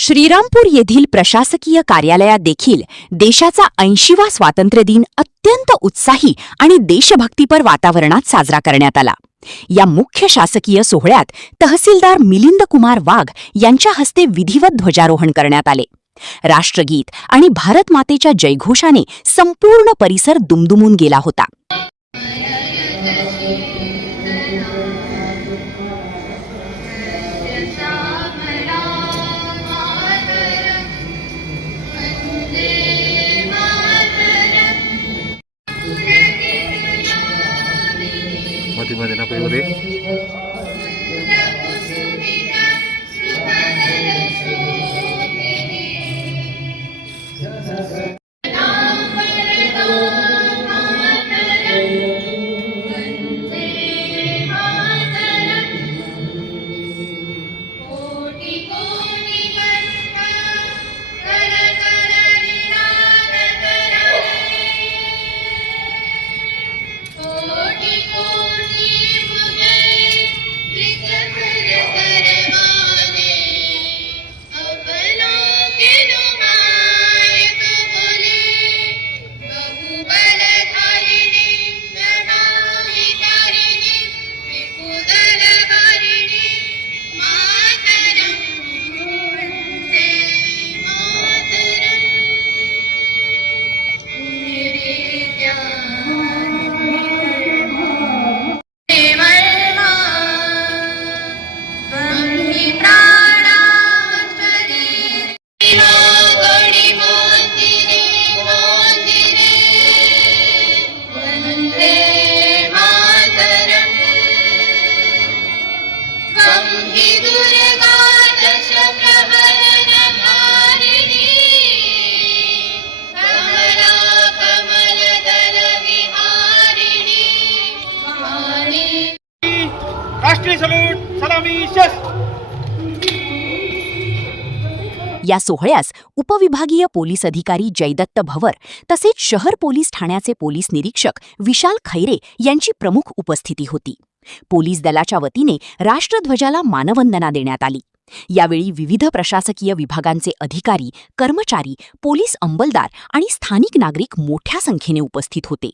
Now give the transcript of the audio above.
श्रीरामपूर येथील प्रशासकीय कार्यालयात देखील देशाचा 80वा स्वातंत्र्य दिन अत्यंत उत्साही आणि देशभक्तीपर वातावरणात साजरा करण्यात आला। या मुख्य शासकीय सोहळ्यात तहसीलदार मिलिंद कुमार वाघ यांच्या हस्ते विधिवत ध्वजारोहण करण्यात आले। राष्ट्रगीत आणि भारत मातेच्या जयघोषाने संपूर्ण परिसर दुमदुमून गेला होता। मध्ये ना मध्ये राष्ट्रीय सलूट सलामी शस। या सोहळ्यास उपविभागीय पोलीस अधिकारी जयदत्त भवर तसेच शहर पोलीस ठाण्याचे पोलीस निरीक्षक विशाल खैरे यांची प्रमुख उपस्थिती होती। पोलीस दलाच्या वतीने राष्ट्रध्वजाला मानवंदना देण्यात आली। यावेळी विविध प्रशासकीय विभागांचे अधिकारी, कर्मचारी, पोलीस अंमलदार आणि स्थानिक नागरिक मोठ्या संख्येने उपस्थित होते।